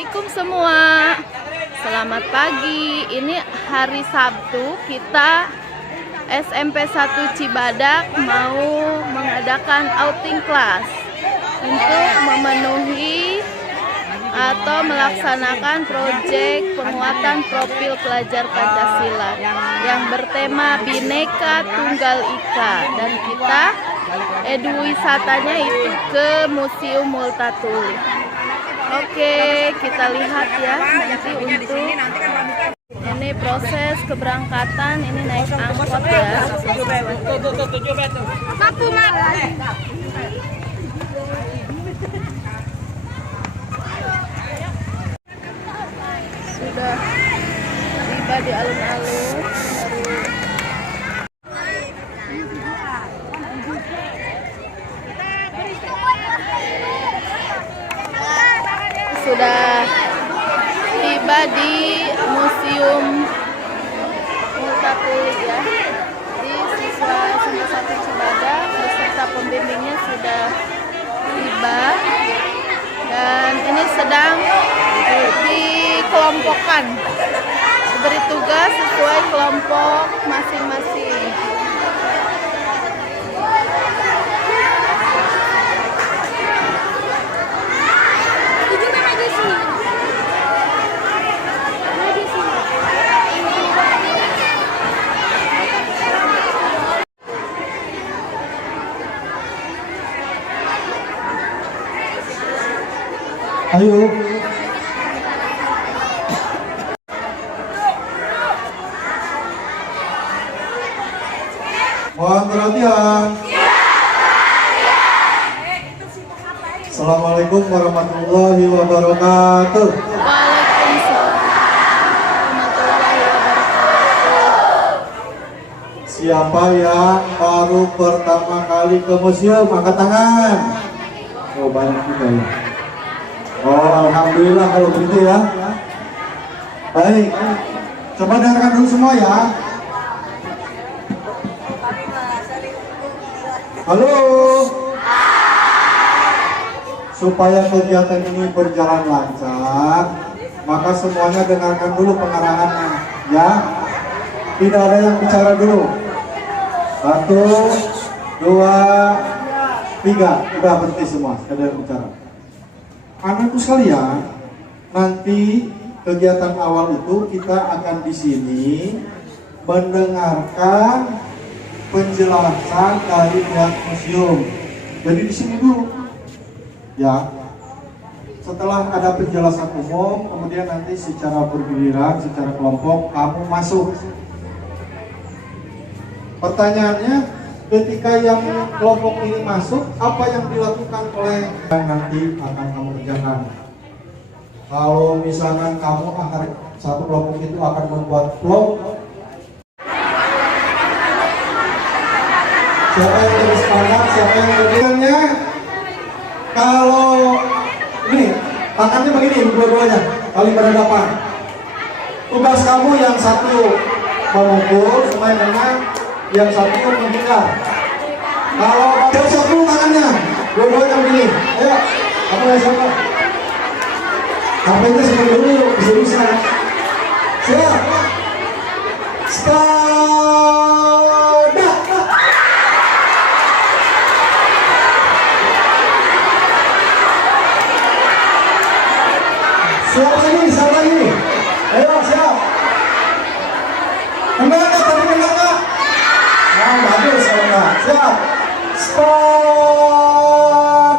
Assalamualaikum semua, selamat pagi. Ini hari Sabtu, kita SMP 1 Cibadak mau mengadakan outing class untuk memenuhi atau melaksanakan proyek penguatan profil pelajar Pancasila yang bertema Bhinneka Tunggal Ika, dan kita wisatanya itu ke Museum Multatuli. Oke, kita lihat ya nanti untuk ini proses keberangkatan. Ini naik angkot ya. Sudah tiba di alun-alun. Sudah tiba di Museum Multatuli ya. Di siswa SMP 1 Cibadak beserta pembimbingnya sudah tiba, dan ini sedang dikelompokkan, diberi tugas sesuai kelompok masing-masing. Ayo. Mohon perhatian. Assalamualaikum warahmatullahi wabarakatuh. Waalaikumsalam warahmatullahi wabarakatuh. Siapa yang baru pertama kali ke museum, angkat tangan. Oh, banyak juga ya. Oh, alhamdulillah kalau begitu ya. Baik, coba dengarkan dulu semua ya. Halo. Supaya kegiatan ini berjalan lancar, maka semuanya dengarkan dulu pengarahannya ya. Tidak ada yang bicara dulu. 1, 2, 3, udah berhenti semua, tidak ada yang bicara. Anakku sekalian, nanti kegiatan awal itu kita akan di sini mendengarkan penjelasan dari pihak museum. Jadi di sini dulu, ya. Setelah ada penjelasan umum, kemudian nanti secara bergiliran, secara kelompok kamu masuk. Pertanyaannya, ketika yang kelompok ini masuk, apa yang dilakukan oleh yang nanti akan kamu kerjakan? Kalau misalkan kamu akan satu kelompok itu akan membuat vlog, siapa yang tulis tangan, siapa yang berdiamnya? Kalau ini tangannya begini, dua-duanya kali berhadapan. Tugas kamu yang satu memukul supaya dengan yang satu menghindar. Kalau siap dulu tangannya, dua-duanya begini. Ayo, kamu yang siapa? HP-nya sebelum dulu, bisa-bisa. Siap. Start. Siap lagi, siap lagi. Ayo, siap. Enggak, tadi enggak. Nah, bagus, enggak. Siap. Stop.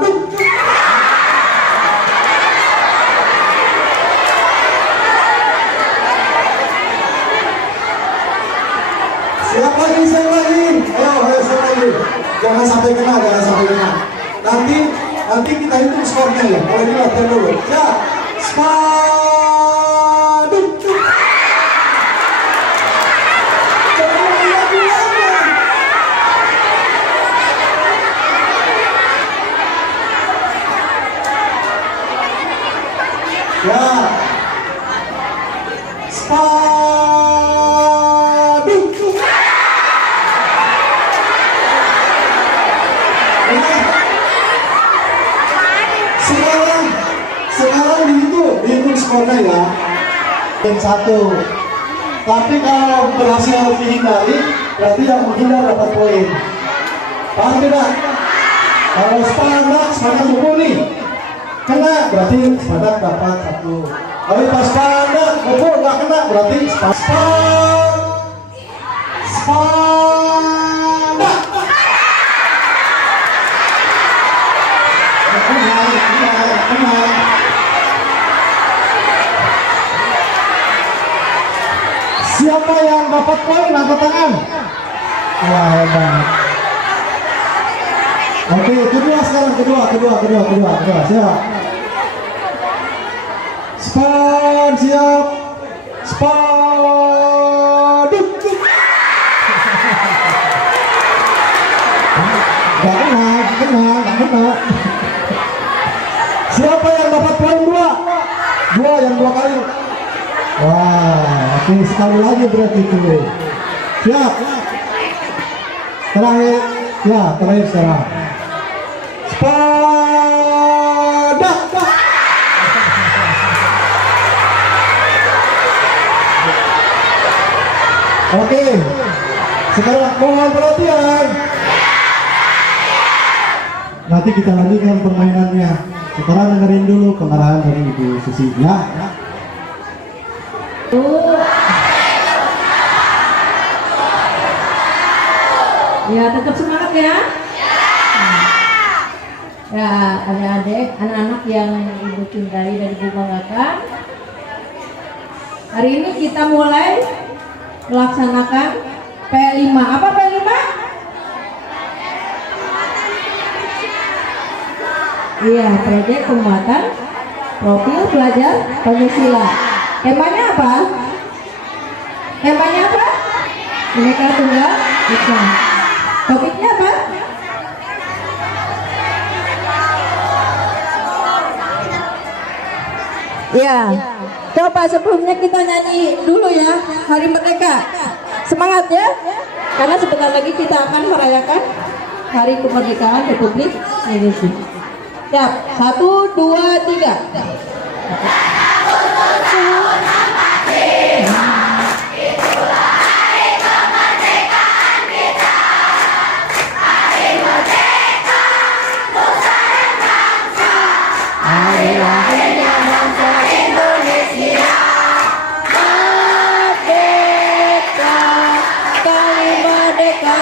Siap lagi, siap lagi. Ayo, siap lagi. Jangan sampai kena, jangan sampai kena. Nanti kita hitung skornya ya. Kalau ini latihan dulu. Siap. Stop. Ya, spadu. Sekarang dihitung ronde ya. Dan 1. Tapi kalau berhasil dihindari, berarti yang menghindar dapat poin. Paham tidak? Kalau sepadak pukul nih, kena berarti sepadak dapat 1. Tapi pas sepadak pukul nggak kena berarti sepadak. Siapa yang dapat poin angkat tangan? Wah, hebat. Oke, kedua sekarang, kedua. Siap. Span, siap. Spaduk. Gak kena. Siapa yang dapat poin 2? Yang 2 kali. Wah, oke, sekali lagi berarti itu. Siap. Terakhir sekarang. Sepadak. Oke, sekarang mohon perhatian. Nanti kita lanjutkan permainannya. Sekarang dengerin dulu pengarahan dari Ibu Susi ya. Ya, tetap semangat ya. Ya, adik-adik, anak-anak yang Ibu cintai dan Ibu banggakan. Hari ini kita mulai melaksanakan P5. Apa P5? Iya, proyek penguatan profil pelajar Pancasila. Temanya apa? Bineka Tunggal Ika. Topiknya apa? Ya. Coba sebelumnya kita nyanyi dulu ya Hari Merdeka. Semangat ya. Karena sebentar lagi kita akan merayakan Hari Kemerdekaan Republik Indonesia. Siap. 1, 2, 3.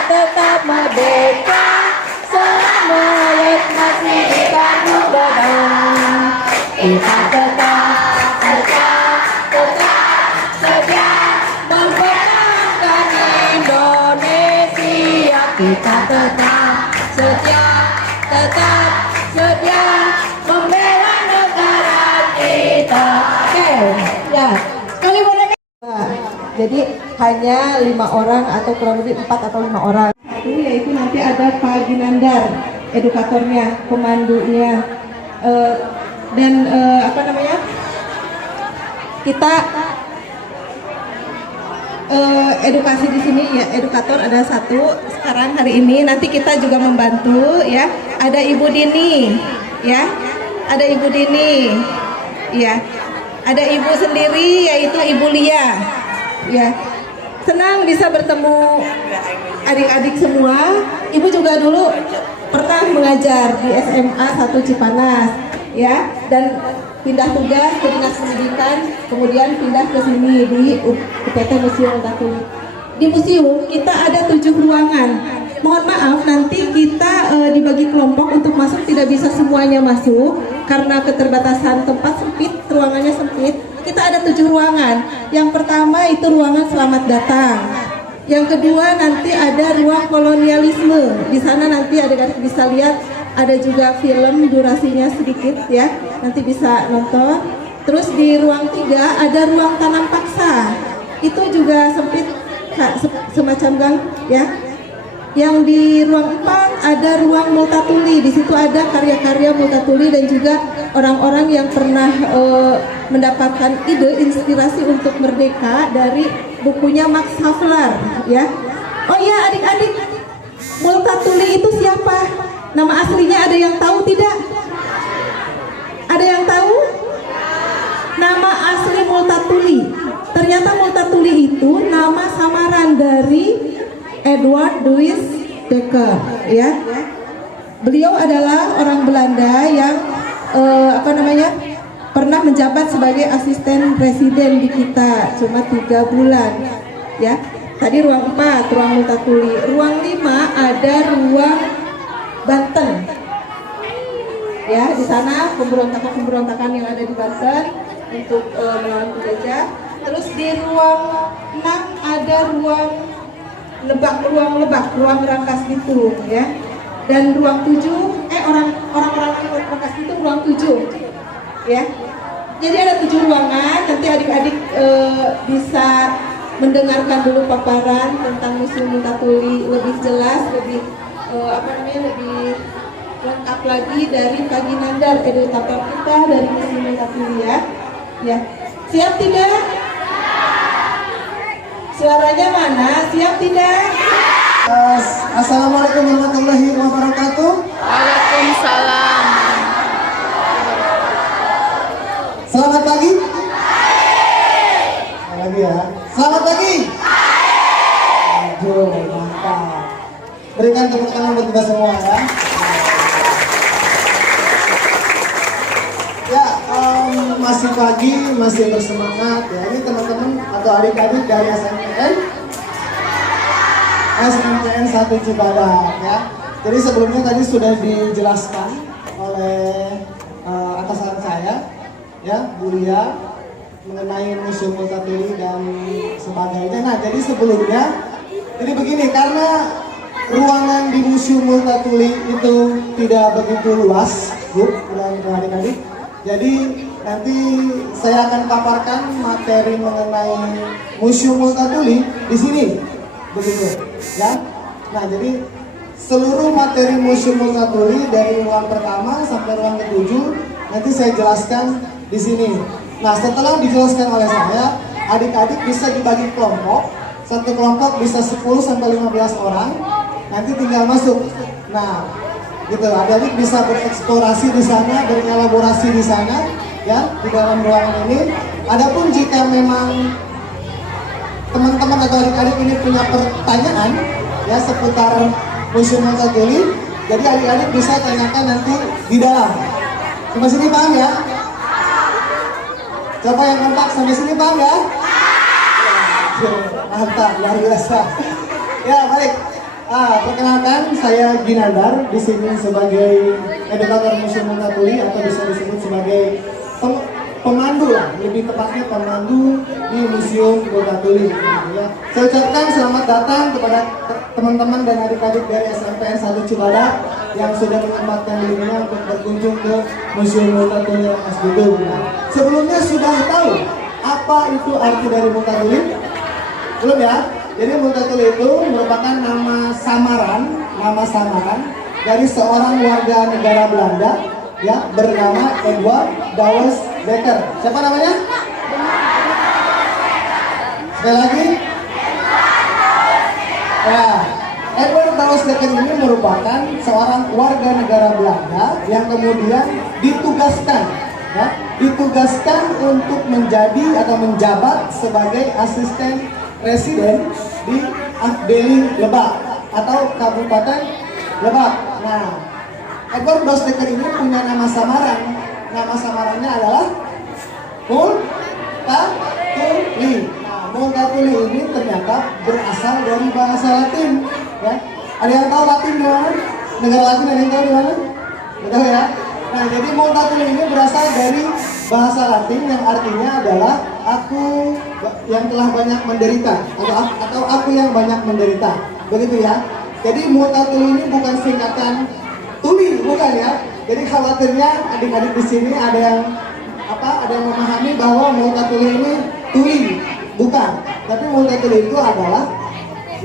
Tetap merdeka, semangat masih ditanggung beban. Kita tetap sedia mempertahankan Indonesia. Kita tetap sedia membela negara kita. Oke, ya. Sekali merdeka. Jadi hanya 5 orang atau kurang lebih 4 atau 5 orang. Satu yaitu nanti ada Pak Ginandar, edukatornya, pemandunya, dan kita edukasi di sini ya, edukator ada 1 sekarang hari ini. Nanti kita juga membantu ya. Ada Ibu Dini, ya, ada Ibu Dini, ya, ada Ibu sendiri yaitu Ibu Lia. Ya, senang bisa bertemu adik-adik semua. Ibu juga dulu pernah mengajar di SMA 1 Cipanas, ya, dan pindah tugas ke Dinas Pendidikan, kemudian pindah ke sini di UPT Museum Tatuli. Di museum kita ada 7 ruangan. Mohon maaf nanti kita dibagi kelompok untuk masuk, tidak bisa semuanya masuk karena keterbatasan tempat sempit, ruangannya sempit. Kita ada 7 ruangan. Yang pertama itu ruangan selamat datang. Yang kedua nanti ada ruang kolonialisme. Di sana nanti adik-adik bisa lihat ada juga film durasinya sedikit ya. Nanti bisa nonton. Terus di ruang 3 ada ruang tanam paksa. Itu juga sempit semacam gang ya. Yang di ruang 4 ada ruang Multatuli. Di situ ada karya-karya Multatuli dan juga orang-orang yang pernah mendapatkan ide inspirasi untuk merdeka dari bukunya Max Havelaar ya. Oh iya adik-adik, Multatuli itu siapa? Nama aslinya ada yang tahu tidak? Ada yang tahu? Nama Multatuli. Ternyata Multatuli itu nama samaran dari Edward Louis Dekker, ya. Beliau adalah orang Belanda yang pernah menjabat sebagai asisten presiden di kita cuma 3 bulan, ya. Tadi ruang 4, ruang Multatuli. Ruang 5 ada ruang Banten. Ya, di sana pemberontakan yang ada di Banten untuk melawan penjajah. Terus di ruang 6 ada ruang ruang Rangkas Bitung, ya. Dan ruang 7 orang-orang Rangkas Bitung ruang 7. Ya. Jadi ada 7 ruangan. Nanti adik-adik bisa mendengarkan dulu paparan tentang Museum Multatuli lebih jelas, lebih lebih lengkap lagi dari Pak Ginandar, edukator kita dari Museum Multatuli, ya. Ya. Siap tidak? Suaranya mana? Siap tidak? Assalamualaikum warahmatullahi wabarakatuh. Waalaikumsalam. Selamat pagi. Lagi ya. Selamat pagi. Aduh, mantap. Berikan tepuk tangan buat kita semua, ya. Ya, masih pagi, masih bersemangat, ya. Ini teman-teman atau adik-adik dari SMPN 1 Cibadak, ya. Jadi sebelumnya tadi sudah dijelaskan oleh atasan saya, ya, Bu Lia, mengenai Museum Multatuli dan sebagainya. Nah, jadi sebelumnya, jadi begini, karena ruangan di Museum Multatuli itu tidak begitu luas, Bu dan adik-adik. Jadi nanti saya akan paparkan materi mengenai Museum Multatuli di sini, begitu, ya. Nah, jadi seluruh materi Museum Multatuli dari ruang pertama sampai ruang ke-7 nanti saya jelaskan di sini. Nah, setelah dijelaskan oleh saya, adik-adik bisa dibagi kelompok. Satu kelompok bisa 10 sampai 15 orang. Nanti tinggal masuk. Nah, gitu, adik-adik bisa bereksplorasi di sana, berelaborasi di sana, ya, di dalam ruangan ini. Adapun jika memang teman-teman atau adik-adik ini punya pertanyaan, ya, seputar Museum Multatuli, jadi adik-adik bisa tanyakan nanti di dalam. Sampai sini paham, ya? Coba yang kompak sampai sini paham, ya? Mantap, luar biasa. Ya, baik. Perkenalkan, saya Ginandar, di sini sebagai edukator Museum Multatuli atau bisa disebut sebagai pemandu lah, lebih tepatnya pemandu di Museum Multatuli. Ya. Saya ucapkan selamat datang kepada teman-teman dan adik-adik dari SMPN 1 Cibadak yang sudah menyempatkan dirinya untuk berkunjung ke Museum Multatuli Rangkas Bitung. Sebelumnya sudah tahu apa itu arti dari Multatuli? Belum, ya? Jadi Multatuli itu merupakan nama samaran dari seorang warga negara Belanda, ya, bernama Edward Louis Dekker. Siapa namanya? Sekali lagi. Ya, Edward Louis Dekker ini merupakan seorang warga negara Belanda yang kemudian ditugaskan untuk menjadi atau menjabat sebagai asisten presiden di Afdeling Lebak atau Kabupaten Lebak. Nah, Edward Louis Dekker ini punya nama samaran. Nama samarannya adalah Multatuli. Nah, Multatuli ini ternyata berasal dari bahasa Latin, ya. Ada yang tahu Latin di mana? Negara Latin ada yang tahu di mana? Betul, ya. Nah, jadi Multatuli ini berasal dari bahasa Latin yang artinya adalah aku yang telah banyak menderita atau aku yang banyak menderita. Begitu, ya. Jadi Multatuli ini bukan singkatan tuli, bukan, ya. Jadi khawatirnya adik-adik di sini ada yang memahami bahwa Multatuli ini tuli, bukan. Tapi Multatuli itu adalah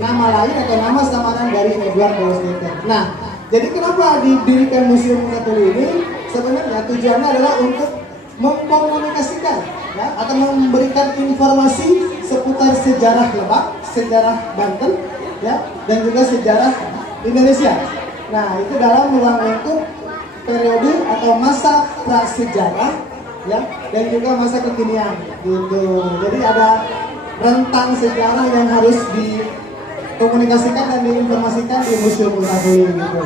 nama lain atau nama samaran dari Edward Louis Dekker. Nah, jadi kenapa didirikan Museum Multatuli ini? Sebenarnya tujuannya adalah untuk mengkomunikasikan, ya, atau memberikan informasi seputar sejarah Lebak, sejarah Banten, ya, dan juga sejarah Indonesia. Nah, itu dalam ruang untuk periode atau masa prasejarah ya, dan juga masa kekinian gitu. Jadi ada rentang sejarah yang harus dikomunikasikan dan diinformasikan di Museum Multatuli gitu.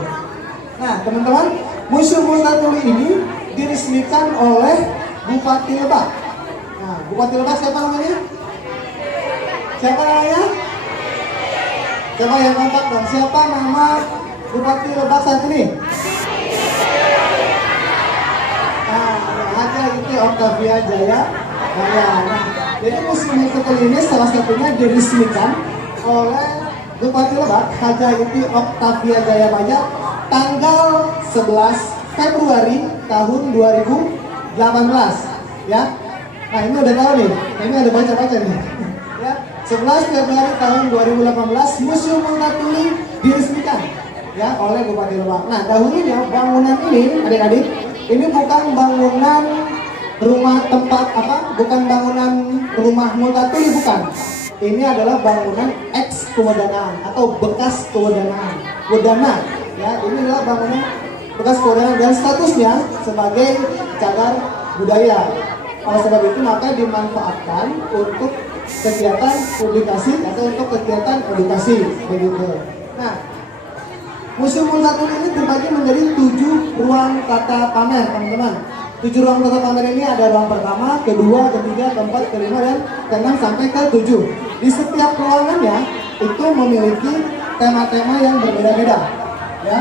Nah teman-teman, Museum Multatuli ini diresmikan oleh Bupati Lebak. Nah Bupati Lebak siapa namanya? Siapa namanya? Coba yang kompak dong, siapa nama Bupati Lebak saat ini? Ada gitu Octavia Jaya. Nah, jadi Museum Multatuli ini salah satunya diresmikan oleh Bupati Lebak Hajayuti Octavia Jaya Majak tanggal 11 Februari tahun 2018 ya. Nah ini udah tahu nih, ini ada baca-baca nih ya. 11 Februari tahun 2018 Museum Multatuli diresmikan ya oleh Bupati Lebak. Nah dahulunya bangunan ini adik-adik, ini bukan bangunan rumah tempat apa, bukan bangunan rumah Multatuli, bukan. Ini adalah bangunan eks kewedanaan atau bekas kewedanaan, wedana ya. Ini adalah bangunan bekas kewedanaan dan statusnya sebagai cagar budaya. Oleh sebab itu maka dimanfaatkan untuk kegiatan publikasi atau untuk kegiatan edukasi begitu. Nah, Museum Multatuli ini terbagi menjadi 7 ruang tata pamer, teman-teman. 7 ruang tata pamer ini ada ruang pertama, kedua, ketiga, keempat, kelima, dan ke-6 sampai ke-7. Di setiap ruangannya itu memiliki tema-tema yang berbeda-beda. Ya,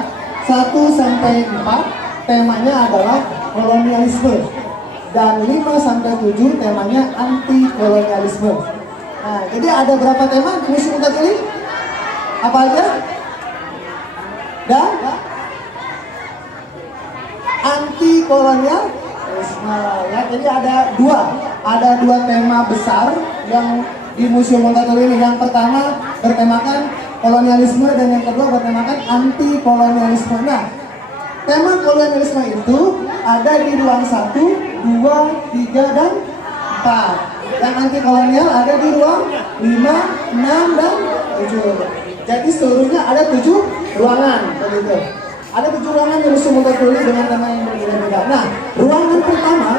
1 sampai 4 temanya adalah kolonialisme dan 5 sampai 7 temanya anti kolonialisme. Nah, jadi ada berapa tema di Museum Multatuli? Apa aja? Dan anti kolonial ya, jadi ada dua tema besar yang di Museum Multatuli ini. Yang pertama bertemakan kolonialisme dan yang kedua bertemakan anti kolonialisme. Nah, tema kolonialisme itu ada di ruang 1, 2, 3, dan 4. Yang anti kolonial ada di ruang 5, 6, dan 7. Jadi seluruhnya ada 7 ruangan begitu. Ada 7 ruangan di Museum Multatuli dengan tema yang berbeda-beda. Nah, ruangan pertama,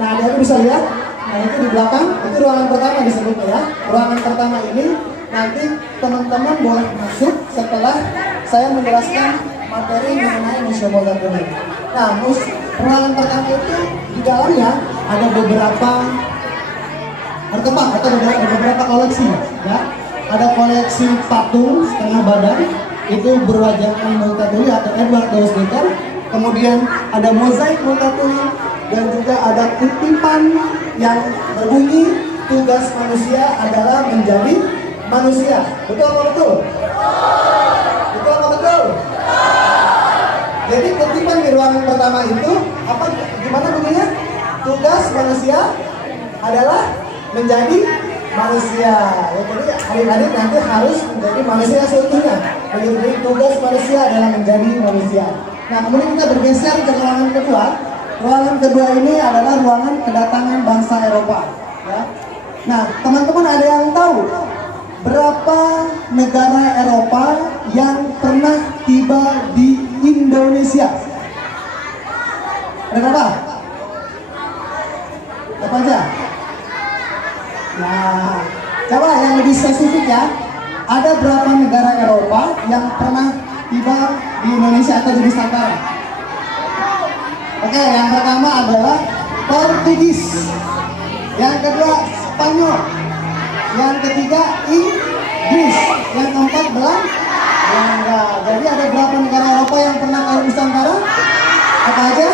nah ada bisa lihat, nah itu di belakang, itu ruangan pertama disebutnya ya. Ruangan pertama ini nanti teman-teman boleh masuk setelah saya menjelaskan materi mengenai Museum Multatuli. Nah, ruangan pertama itu di dalamnya ada beberapa artefak atau beberapa koleksi ya. Ada koleksi patung setengah badan itu berwajahkan Multatuli atau Edward Dewsdekar. Kemudian ada mozaik Multatuli dan juga ada kutipan yang berbunyi tugas manusia adalah menjadi manusia. Betul apa betul? Betul apa betul? Jadi kutipan di ruangan pertama itu apa? Gimana bunyinya? Tugas manusia adalah menjadi manusia. Ya, jadi adik-adik nanti harus menjadi manusia seutuhnya. Jadi tugas manusia adalah menjadi manusia. Nah, kemudian kita bergeser ke ruangan kedua. Ruangan kedua ini adalah ruangan kedatangan bangsa Eropa. Ya. Nah, teman-teman ada yang tahu berapa negara Eropa yang pernah tiba di Indonesia? Ada berapa? Apa aja? Nah, coba yang lebih spesifik ya. Ada berapa negara Eropa yang pernah tiba di Indonesia atau di Nusantara? Oke, yang pertama adalah Portugis. Yang kedua Spanyol. Yang ketiga Inggris. Yang keempat Belanda. Jadi ada berapa negara Eropa yang pernah ke Nusantara? Apa aja?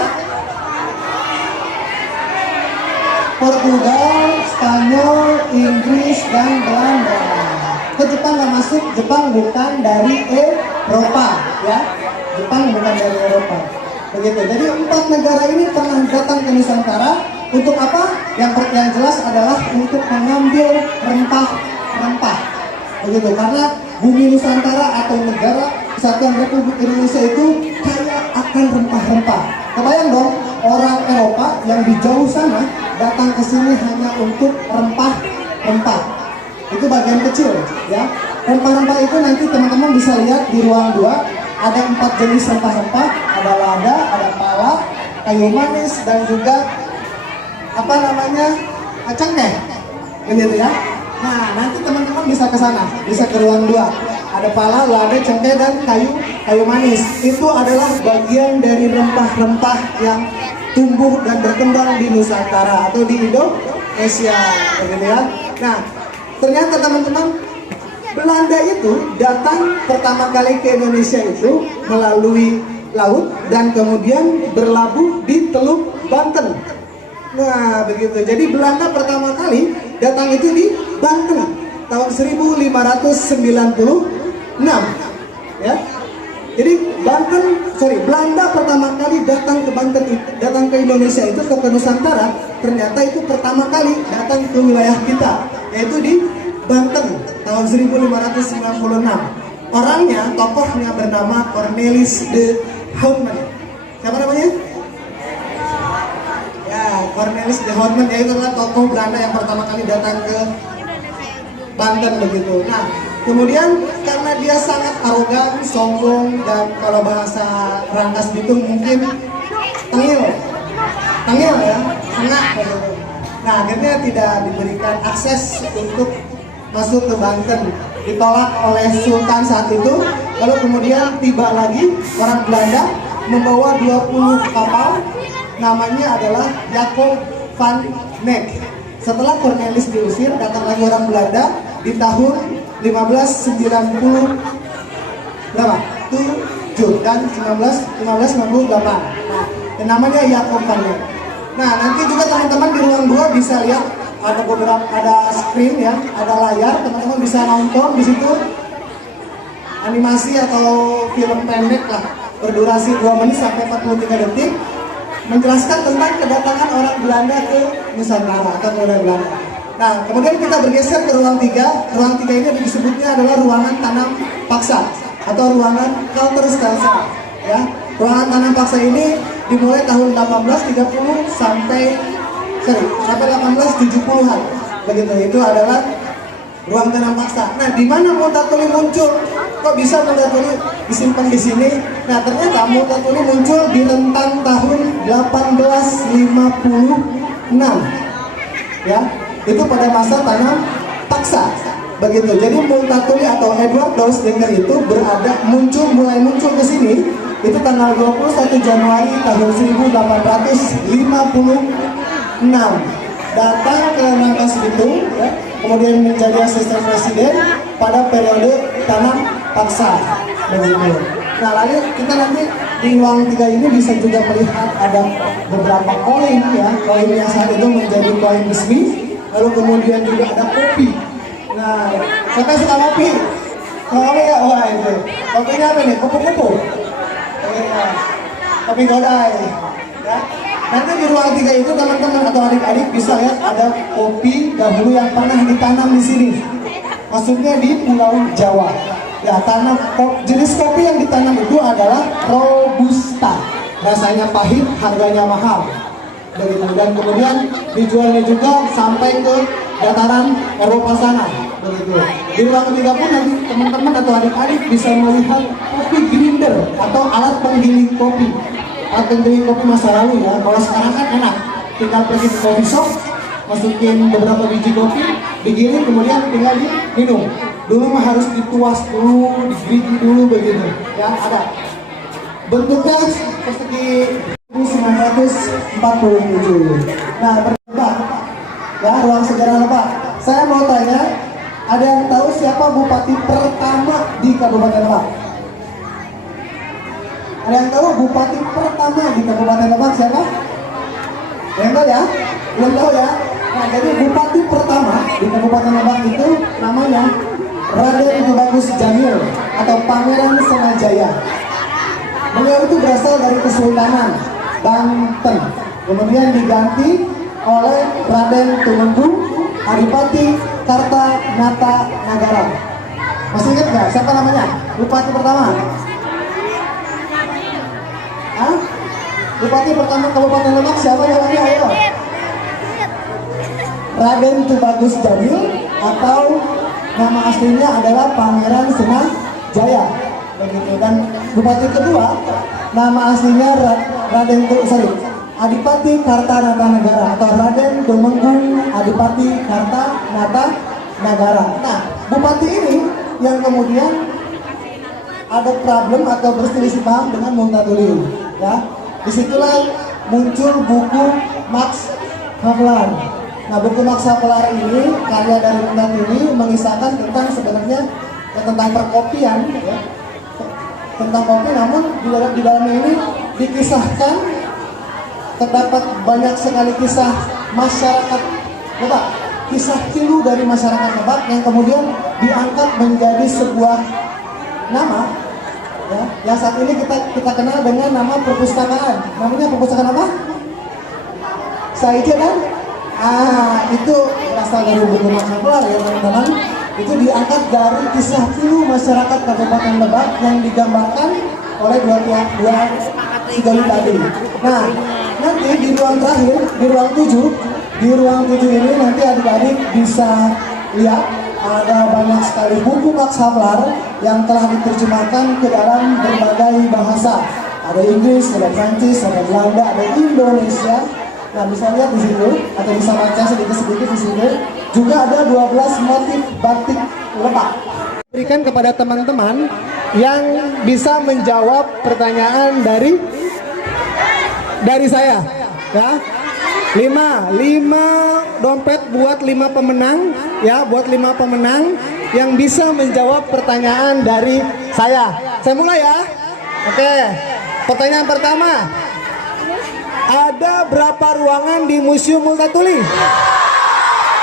Portugal, Spanyol, Inggris, dan Belanda. Ke Jepang nggak masuk, Jepang bukan dari Eropa, ya. Jepang bukan dari Eropa. Begitu. Jadi 4 negara ini pernah datang ke Nusantara untuk apa? Yang jelas adalah untuk mengambil rempah-rempah. Begitu. Karena bumi Nusantara atau negara Kesatuan Republik Indonesia itu kaya akan rempah-rempah. Kebayang dong, orang Eropa yang di jauh sana datang ke sini hanya untuk rempah-rempah. Itu bagian kecil, ya. Rempah-rempah itu nanti teman-teman bisa lihat di ruang 2. Ada 4 jenis rempah-rempah. Ada lada, ada pala, kayu manis, dan juga apa namanya, cengkeh, gitu ya. Nah, nanti teman-teman bisa ke sana, bisa ke ruang 2. Ada pala, lada, cengkeh, dan kayu manis. Itu adalah bagian dari rempah-rempah yang tumbuh dan berkembang di Nusantara atau di Indonesia, gitu ya. Nah, ternyata teman-teman, Belanda itu datang pertama kali ke Indonesia itu melalui laut dan kemudian berlabuh di Teluk Banten. Nah, begitu. Jadi Belanda pertama kali datang itu di Banten tahun 1596, ya. Jadi Belanda pertama kali datang ke Banten, datang ke Indonesia itu ke Nusantara, ternyata itu pertama kali datang ke wilayah kita, yaitu di Banten tahun 1596. Orangnya, tokohnya bernama Cornelis de Houtman. Siapa namanya? Ya, Cornelis de Houtman, yaitu adalah tokoh Belanda yang pertama kali datang ke Banten, begitu. Nah, kemudian karena dia sangat arogan, sombong, dan kalau bahasa Rangkas Bitung mungkin tengil ya, sengak, begitu. Nah, akhirnya tidak diberikan akses untuk masuk ke Banten, ditolak oleh Sultan saat itu. Lalu kemudian tiba lagi orang Belanda membawa 20 kapal, namanya adalah Jacob van Neck. Setelah Cornelis diusir, datang lagi orang Belanda di tahun 1590 berapa? 7 dan 1598. Nah, yang namanya Jacob van Neck. Nah, nanti juga teman-teman di ruang 2 bisa lihat ada screen ya, ada layar, teman-teman bisa nonton di situ animasi atau film pendek lah, berdurasi 2 menit sampai 43 detik, menjelaskan tentang kedatangan orang Belanda ke Nusantara atau ke Belanda. Nah, kemudian kita bergeser ke ruang 3. Ruang 3 ini disebutnya adalah ruangan tanam paksa atau ruangan Kalterstelsel, ya. Ruangan tanam paksa ini dimulai tahun 1830 sampai 1870-an, begitu. Itu adalah ruang tanam paksa. Nah, di mana Multatuli muncul? Kok bisa Multatuli disimpan di sini? Nah, ternyata Multatuli muncul di rentang tahun 1856, ya. Itu pada masa tanam paksa, begitu. Jadi Multatuli atau Edward Dousdenger itu mulai muncul ke sini itu tanggal 21 Januari tahun 1856. Datang ke Rangkas Bitung, ya, kemudian menjadi asisten presiden pada periode tanam paksa, begitu. Nah, lalu kita nanti di ruang 3 ini bisa juga melihat ada beberapa koin, ya, koin yang saat itu menjadi koin resmi. Lalu kemudian juga ada kopi. Nah, siapa suka kopi? Kopi ya, wah itu. Kopinya apa nih? Kupu-kupu. Kopi godai, ya. Nanti di ruang 3 itu teman-teman atau adik-adik bisa lihat ada kopi dahulu yang pernah ditanam di sini. Maksudnya di Pulau Jawa. Ya, jenis kopi yang ditanam itu adalah Robusta. Rasanya pahit, harganya mahal. Begitu. Dan kemudian dijualnya juga sampai ke dataran Eropa sana. Begitu. Di ruang 3 pun nanti teman-teman atau adik-adik bisa melihat kopi grinder atau alat penggiling kopi. Alat penggiling kopi masa lalu, ya. Kalau sekarang kan enak, tinggal pergi ke coffee shop, masukin beberapa biji kopi, digiling, kemudian tinggal diminum. Dulu mah harus dituas dulu, digerigi dulu, begitu. Ya, ada. Bentuknya persegi 1947. Nah, berdebat. Ya, ruang sejarah Lebak. Saya mau tanya, ada yang tahu siapa bupati pertama di Kabupaten Lebak? Ada yang tahu bupati pertama di Kabupaten Lebak siapa? Yang tahu ya? Belum tahu ya? Nah, jadi bupati pertama di Kabupaten Lebak itu namanya Raden Tubagus Jamil atau Pangeran Senajaya. Beliau itu berasal dari Kesultanan Banten, kemudian diganti oleh Raden Tumenggung Adipati Kartanata Nagara. Masih ingat nggak siapa namanya? Bupati pertama? Hah? Bupati pertama Kabupaten Lebak siapa namanya? Ayo. Raden Tubagus Jamil atau nama aslinya adalah Pangeran Senajaya. Begitu. Dan bupati kedua nama aslinya Adipati Kartanagara atau Raden Tumenggung Adipati Kartanagara. Nah, bupati ini yang kemudian ada problem atau berselisih paham dengan Multatuli, ya. Disitulah muncul buku Max Havelaar. Nah, buku Max Havelaar ini karya dari Multatuli mengisahkan tentang sebenarnya tentang perkopian, ya. Tentang kopi, namun di dalamnya ini dikisahkan terdapat banyak sekali kisah masyarakat Lebak, kisah pilu dari masyarakat Lebak yang kemudian diangkat menjadi sebuah nama, ya, yang saat ini kita kenal dengan nama perpustakaan. Namanya perpustakaan apa? Saija kan? Itu berasal dari buku Max Havelaar ya teman-teman. Itu diangkat dari kisah pilu masyarakat Kabupaten Lebak yang digambarkan oleh dua sejoli tadi. Nah, nanti di ruang terakhir, di ruang 7 ini nanti adik-adik bisa lihat ada banyak sekali buku Max Havelaar yang telah diterjemahkan ke dalam berbagai bahasa. Ada Inggris, ada Prancis, ada Belanda, ada Indonesia. Nah, bisa lihat di situ atau bisa baca sedikit-sedikit di situ. Juga ada 12 motif batik Lebak. Berikan kepada teman-teman yang bisa menjawab pertanyaan dari saya, ya. 5 dompet buat 5 pemenang, ya, buat 5 pemenang yang bisa menjawab pertanyaan dari saya. Saya mulai ya. Oke. Pertanyaan pertama. Ada berapa ruangan di Museum Multatuli?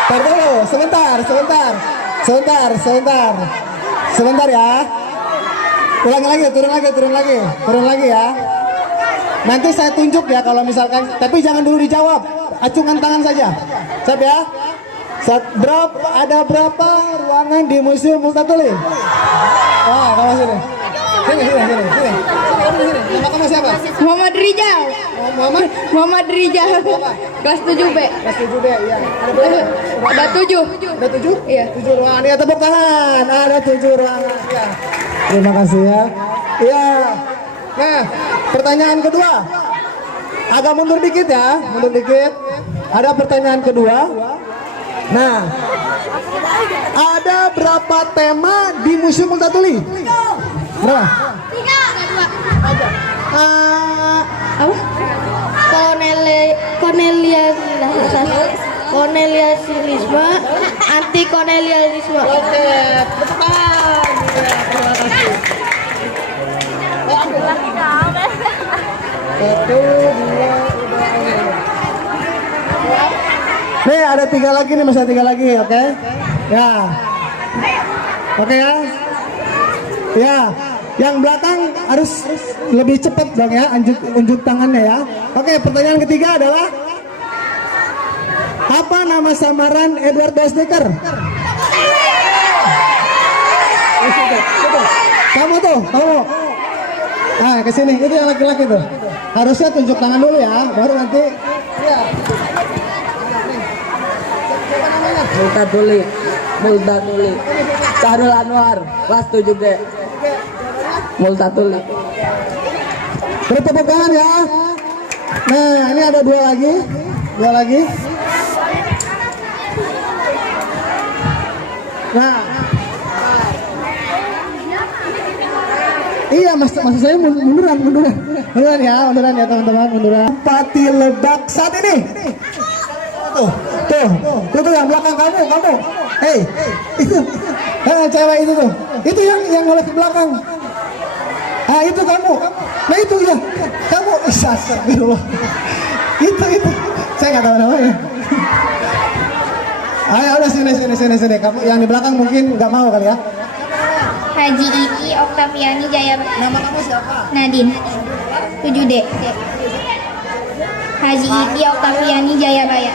Dulu, sebentar ya. Turun lagi ya. Nanti saya tunjuk ya kalau misalkan, tapi jangan dulu dijawab, acungkan tangan saja. Siap ya? Ada berapa ruangan di Museum Multatuli? Kamu sini. Nama kamu siapa? Muhammad Rijal. Muhammad Rijal. Kelas 7B. Kelas 7B, iya. Ada 7. Ada 7? Iya. 7 ruangan. Ya, tepuk tangan. Ada 7 ruangan. Ya. Terima kasih ya. Iya. Nah, pertanyaan kedua. Agak mundur dikit ya, mundur dikit. Ada pertanyaan kedua. Nah, ada berapa tema di Museum Multatuli? Berapa? 3. Apa? Kolonialisme, anti kolonialisme. Oke, tepat. Terima kasih. Satu, dua, nih ada 3 lagi nih, masih ada 3 lagi, oke? Ya, oke ya. Ya, yang belakang harus lebih cepat dong ya, unjuk tangannya ya. Oke, pertanyaan ketiga adalah apa nama samaran Edward Doesnecker? Kamu. Nah, kesini, itu yang laki-laki tuh. Harusnya tunjuk tangan dulu ya, baru nanti. Ya. Multatuli. Syahrul Anwar, kelas 7B. Multatuli. Bertepuk tangan ya. Nah, ini ada 2 lagi. Nah, iya maksud saya munduran ya teman-teman, munduran. Bupati Lebak saat ini. Tuh yang belakang kamu. Hei, itu, cewek itu tuh. Itu yang oleh ke belakang. Itu kamu. Nah itu ya, kamu. Astagfirullah. Itu. Saya nggak tahu namanya. Ayo udah sini. Kamu yang di belakang mungkin nggak mau kali ya. Haji Iki Oktaviani Jaya. Nama kamu siapa? Nadine. 7D. Haji Iki Oktaviani Jayabaya.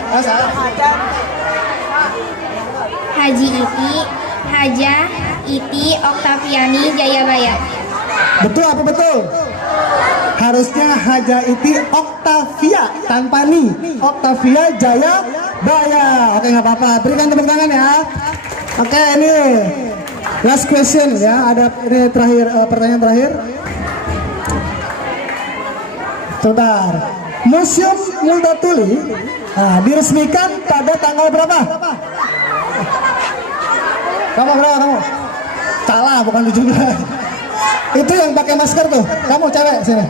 Haji Iki Haja Iti Oktaviani Jayabaya. Betul apa betul? Harusnya Haja Iti Oktavia tanpa ni. Oktavia Jayabaya. Oke, nggak apa-apa. Berikan tepuk tangan ya. Oke, ini last question ya. Ada ini terakhir, pertanyaan terakhir. Sebentar. Museum Multatuli diresmikan pada tanggal berapa? Kamu berapa kamu? Salah, bukan 17. Itu yang pakai masker tuh. Kamu cewek sini.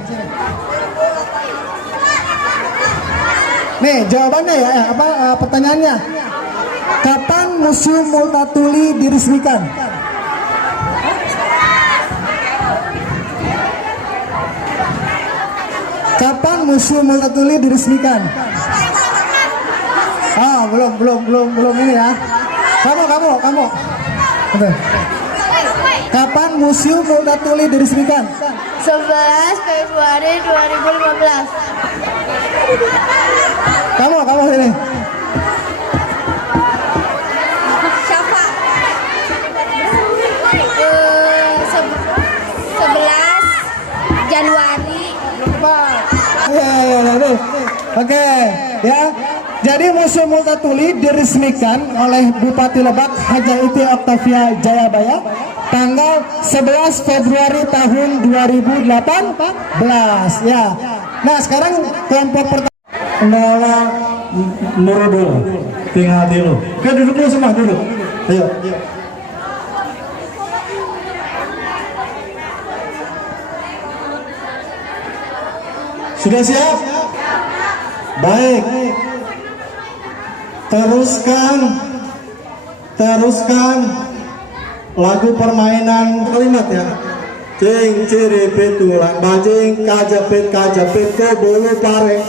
Nih jawabannya ya, pertanyaannya. Kapan Museum Multatuli diresmikan? Kapan Museum Multatuli diresmikan? Belum ini ya. Kamu. Betul. Kapan Museum Multatuli diresmikan? 11 Februari 2015. Kamu sini. Siapa? 11 Januari. Oke, ya. Jadi Museum Multatuli diresmikan oleh Bupati Lebak Haja Iti Oktavia Jayabaya tanggal 11 Februari tahun 2018 ya. Nah, sekarang kelompok pertama Nurul tinggal dulu. Oke, duduk dulu semua, duduk. Ayo. Sudah siap? Baik. Teruskan lagu permainan kalimat ya. Cing ciripit tulang bajing kajapit ko bulu pare.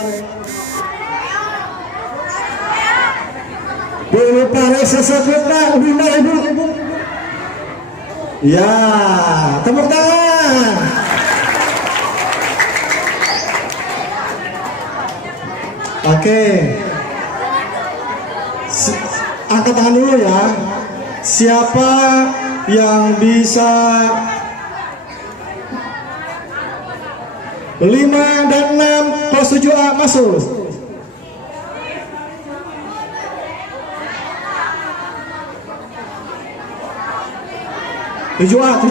Bulu pare sesebutna lima ibu. Ya, tepuk tangan. Oke. Angkat tangan dulu ya. Siapa yang bisa 5 dan 6 kelas 7A masuk. Tujuh A.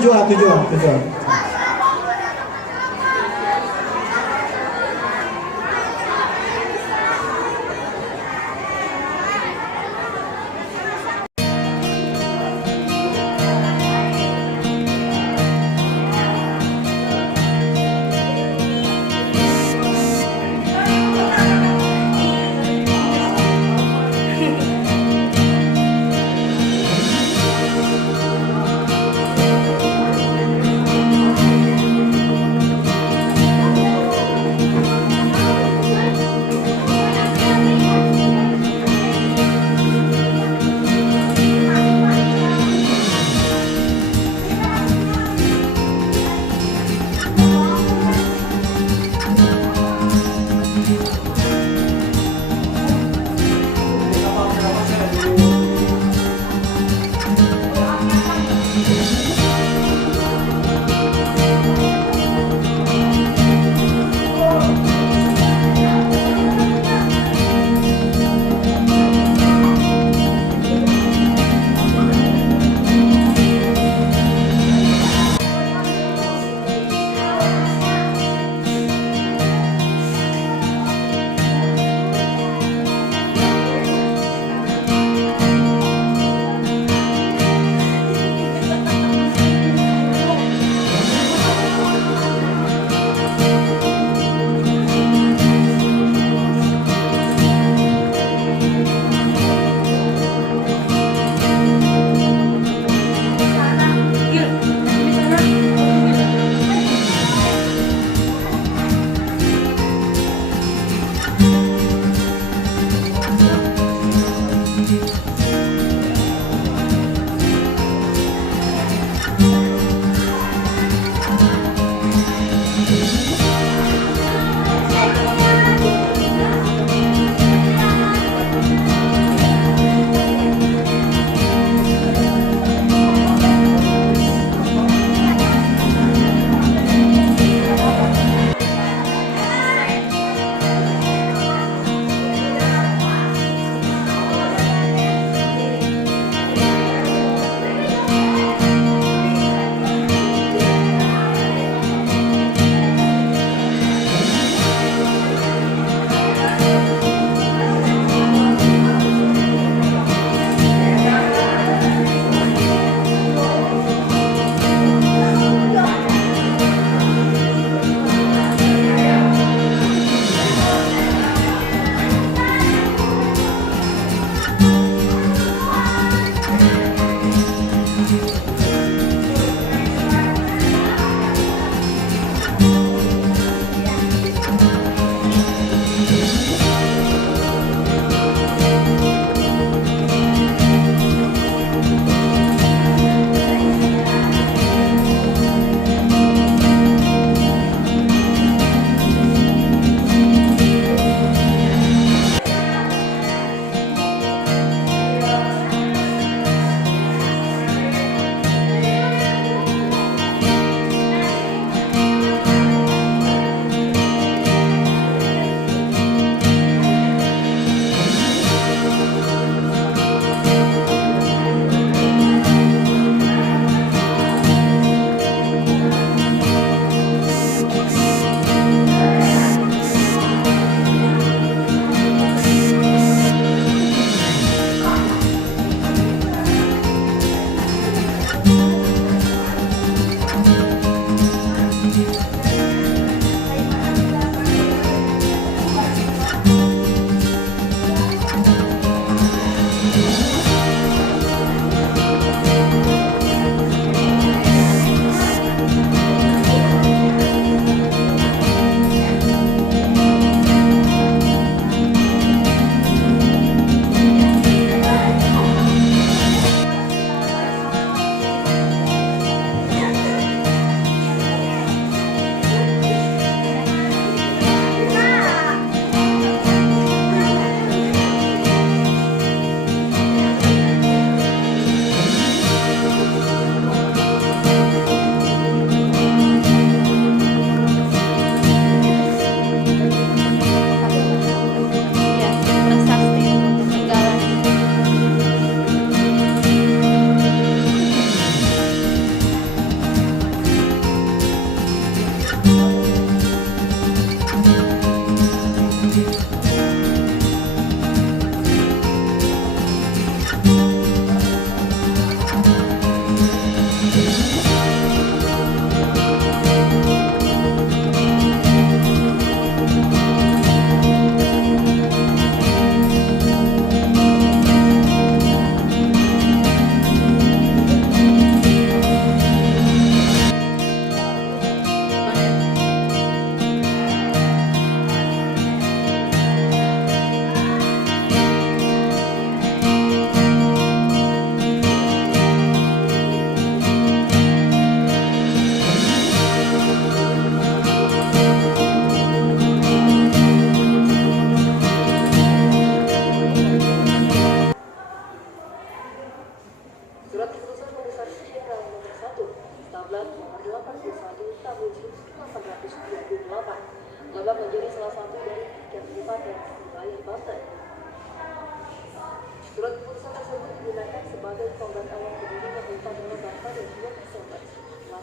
tonggak awan berdiri Kabupaten Lebak pada 2 Desember 1828.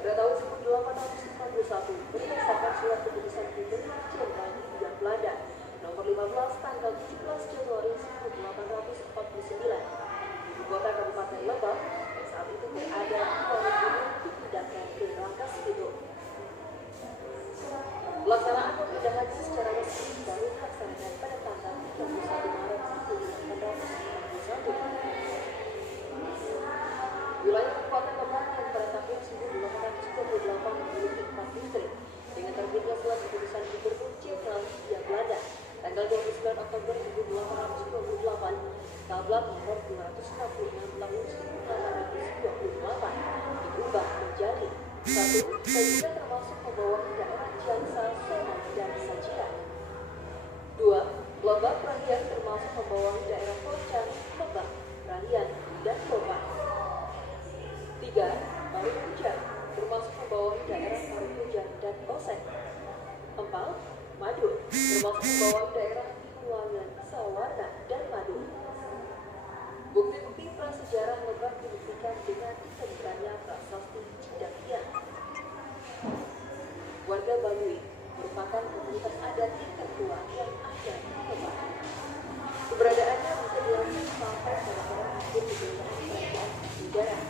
Pada tahun 1841, berdasarkan surat keputusan Gubernur Jenderal Hindia Belanda nomor 15 tanggal 17 Januari 1849, ibu kota Kabupaten Lebak yang saat itu berada di bawah gunung dipindahkan ke Rangkas Bitung. Pelaksanaan pemindahan secara resmi baru dilaksanakan pada tanggal 31 Maret 1851. Wilayah Kabupaten Lebak yang pada tahun 1828 memiliki 4 distrik dengan terbitnya surat keputusan Gubernur Jenderal Hindia Belanda tanggal 29 Oktober 1828 Tablat nomor 266 tahun 1828 diubah menjadi 1. Sehingga termasuk membawahi daerah Jangsa, Seman, dan Sajian. 2. Lebak Rahian termasuk membawahi daerah Poncan, Lebak, Rahian, dan Lebak. 3. Parungkujan termasuk membawahi daerah Parungkujan dan Oseng. 4. Madun termasuk membawahi daerah Piluangan, Sawarna, dan Madun. Bukti-bukti prasejarah Lebak dibuktikan dengan ditemukannya prasasti Cidakian. Warga Baduy merupakan komunitas adat tingkat tua yang ada di Lebak. Keberadaannya bisa dilakukan sampai pada akhir kejayaan kerajaan Mangkunegaran.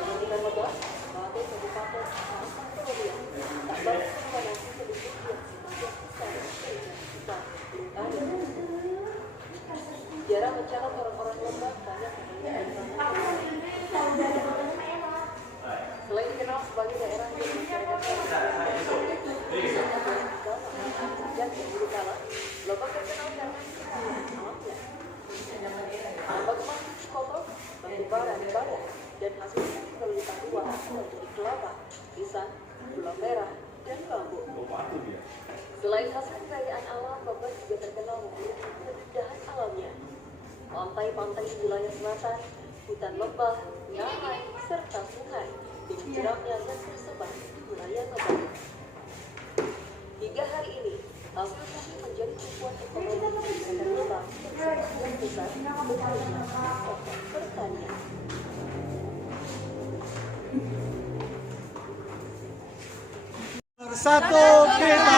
Kemudian Lebak sebagai kabupaten asal kolonial tak banyak mendominasi penduduk yang semakin besar sehingga kita belum ada. Sejarah mencatat orang-orang Lebak banyak memiliki tanah. Selain dikenal sebagai daerah yang dan berburu kala, Lebak terkenal karena alamnya. Tambak emas kotor, batu bara dan badak, dan hasilnya juga lipat luas dari kelapa, pisang, gula merah, dan bambu. Selain hasil kekayaan alam, Lebak juga terkenal memiliki keindahan alamnya. Pantai-pantai di wilayah selatan, hutan lembah, ngamai, serta sungai dengan jeramnya yang tersebar di wilayah Lebak. Hingga hari ini, hasil bumi menjadi tumpuan ekonomi masyarakat Lebak yang sebagian besar bekerja di sektor pertanian. Bersatu kita